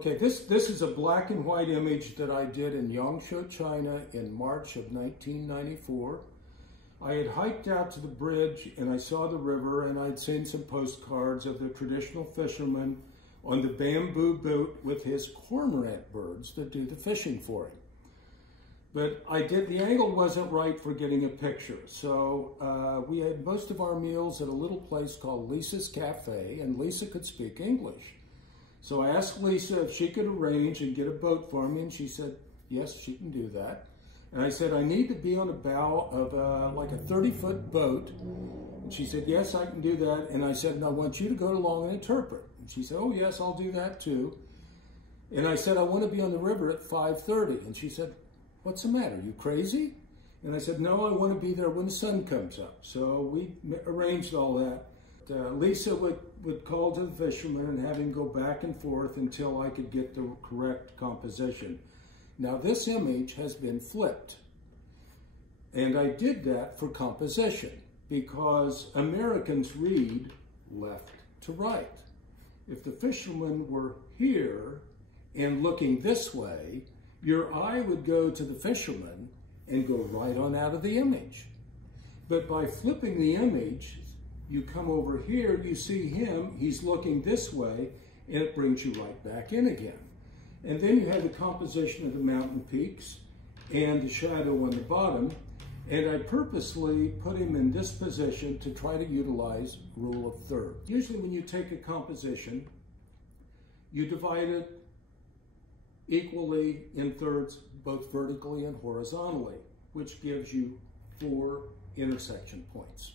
Okay, this is a black and white image that I did in Yangshuo, China in March of 1994. I had hiked out to the bridge and I saw the river, and I'd seen some postcards of the traditional fisherman on the bamboo boat with his cormorant birds that do the fishing for him. But the angle wasn't right for getting a picture. So we had most of our meals at a little place called Lisa's Cafe, and Lisa could speak English. So I asked Lisa if she could arrange and get a boat for me, and she said, yes, she can do that. And I said, I need to be on a bow of like a 30-foot boat. And she said, yes, I can do that. And I said, and I want you to go along and interpret. And she said, oh, yes, I'll do that too. And I said, I want to be on the river at 5:30. And she said, what's the matter? You crazy? And I said, no, I want to be there when the sun comes up. So we arranged all that. Lisa would call to the fisherman and have him go back and forth until I could get the correct composition. Now this image has been flipped. And I did that for composition because Americans read left to right. If the fisherman were here and looking this way, your eye would go to the fisherman and go right on out of the image. But by flipping the image, you come over here, you see him, he's looking this way, and it brings you right back in again. And then you have the composition of the mountain peaks and the shadow on the bottom, and I purposely put him in this position to try to utilize rule of thirds. Usually when you take a composition, you divide it equally in thirds, both vertically and horizontally, which gives you 4 intersection points.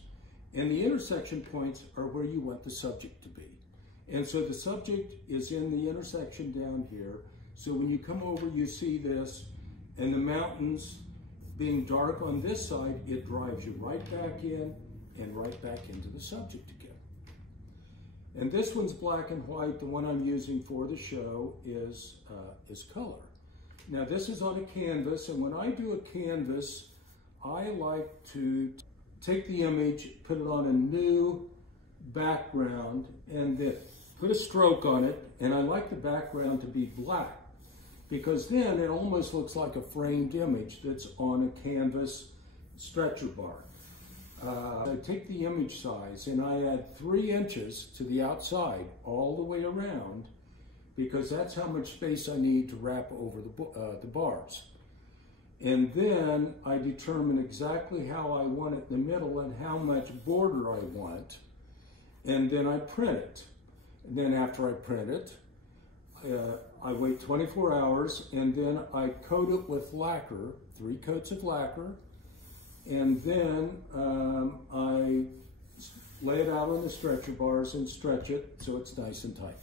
And the intersection points are where you want the subject to be. And so the subject is in the intersection down here. So when you come over, you see this, and the mountains being dark on this side, it drives you right back in and right back into the subject again. And this one's black and white. The one I'm using for the show is color. Now this is on a canvas, and when I do a canvas, I like to take the image, put it on a new background, and then put a stroke on it, and I like the background to be black because then it almost looks like a framed image that's on a canvas stretcher bar. I take the image size and I add 3 inches to the outside all the way around because that's how much space I need to wrap over the bars. And then I determine exactly how I want it in the middle and how much border I want. And then I print it. And then after I print it, I wait 24 hours and then I coat it with lacquer, 3 coats of lacquer. And then I lay it out on the stretcher bars and stretch it so it's nice and tight.